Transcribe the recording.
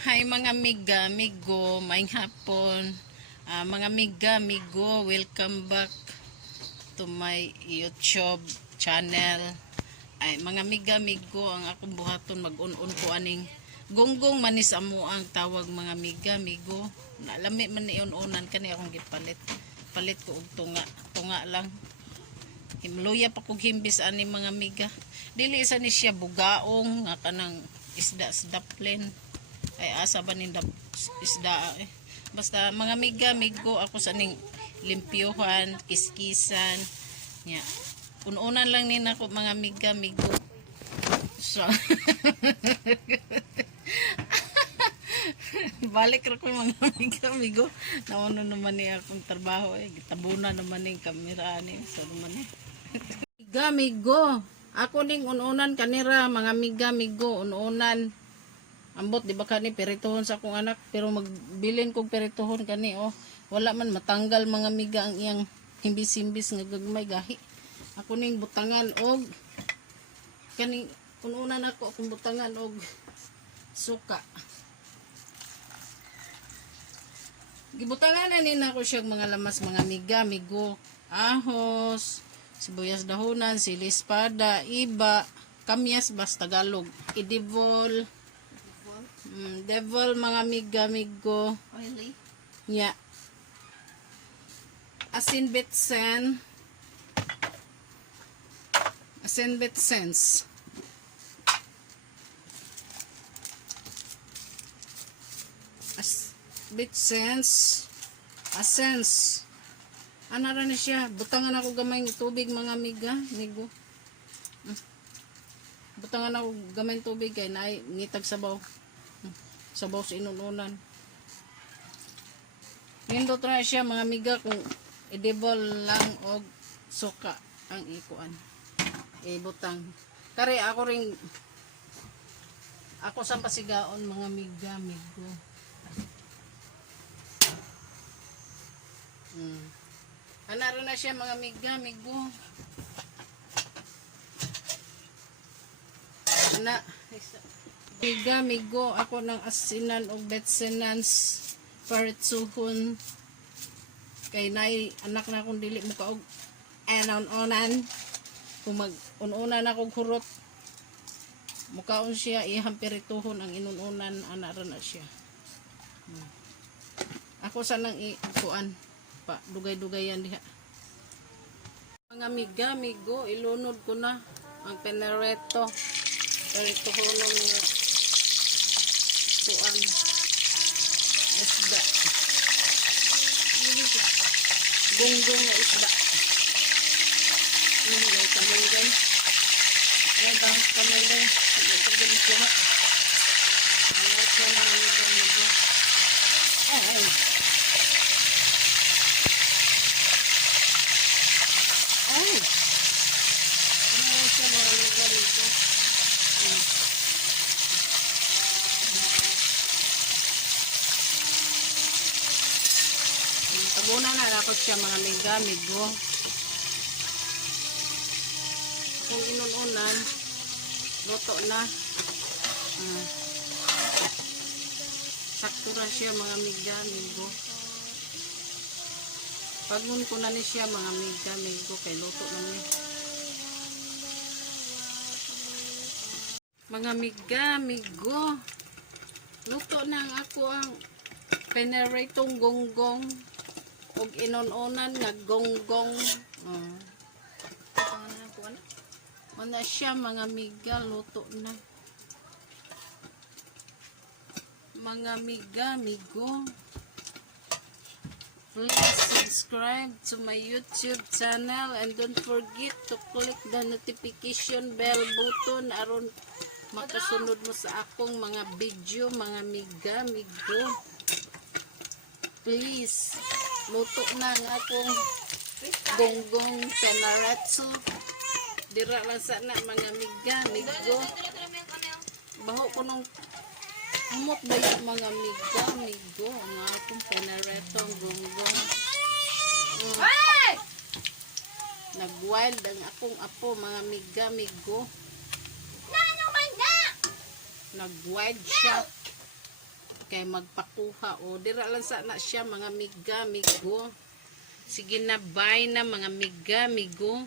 Hi mga miga, migo, maing hapon. Mga miga, migo, welcome back to my YouTube channel. Ay, mga miga, migo, ang akong buhaton mag-un-un ko aning gonggong manis amo ang tawag mga miga, migo. Nalami man ni un-unan kani akong gipalit. Palit ko og tunga, tunga lang. Himluya pa kog himbis ani mga miga. Dili sa ni siya bugaong nga kanang isda-isdaplen. Ay asa ba ninda isda eh. Basta mga miga migo ako sa ning limpyohan, kiskisan nya. Ununan lang ni nako mga miga migo. So balik ra ko mga miga migo. Nauno naman ni akong trabaho eh. Gitabuna naman ning kamera ni so naman eh. Miga migo. Ako ning ununan kanira mga miga migo ununan. Ambot di ba kani peritohon sa akong anak pero magbilin kog peritohon kani oh wala man matanggal mga miga ang iyang himbis-himbis nga gagmay gahi. Ako ning butangan og kani ununan ako akong butangan og suka. Gibutangan na ni nako siya mga lamas mga miga migo, ahos, sibuyas dahonan, sili espada, iba, kamyas basta Tagalog, idibol. Devil mga miga migo. Oily. Yeah. Asin bitsen. Asin bitsens. Bitsens. Asens. Ano ra na siya? Butangan ako gamay ng tubig mga miga. Migo. Butangan ako gamay ng tubig kay naay ngitag sabaw. Sabaw sa inununan. Nindot na siya mga miga kung edible lang og suka ang ikuan. Ibutang. Kare ako ring ako sa pasigaon mga miga migo. Anaro na siya mga miga migo. Ana miga migo ako ng asinan og betsenans paritsuhon kay nay anak na akong dili mo kaog anon-onan kung mag ununan ako hurot mukaon siya ihang pirituhon ang inununan ana ra na siya. Ako sanang ikuan pa dugay-dugayan diha mga miga migo ilunod ko na ang penereto pirituhon ng kuan isda gonggong na isda ay kamalgay ay bahas kamalgay pagdaling kuha ay siya na ay siya na Tabunan na ako siya mga miga, migo. Kung inununan, luto na. Sakto na siya mga miga, migo. Pagun ko na ni siya mga miga, migo. Kay luto na niya. Mga miga, migo. Luto na ang ako ang peneratong gonggong. Og inununan nga gonggong. Ano siya mga miga, luto na. Mga miga, migo. Please subscribe to my YouTube channel and don't forget to click the notification bell button aron makasunod mo sa akong mga video mga miga, migo. Please luto na ang akong gonggong penaretso. Dira lang sana mga miga, migo. Baho ko nung amot ba yung mga miga, migo. Ang akong penaretso, gonggong. Nag-wild ang akong apo, mga miga, migo. Nag-wild siya. kay magpakuha o dira lang sa na siya mga miga migo. Sige na, bye na mga miga migo.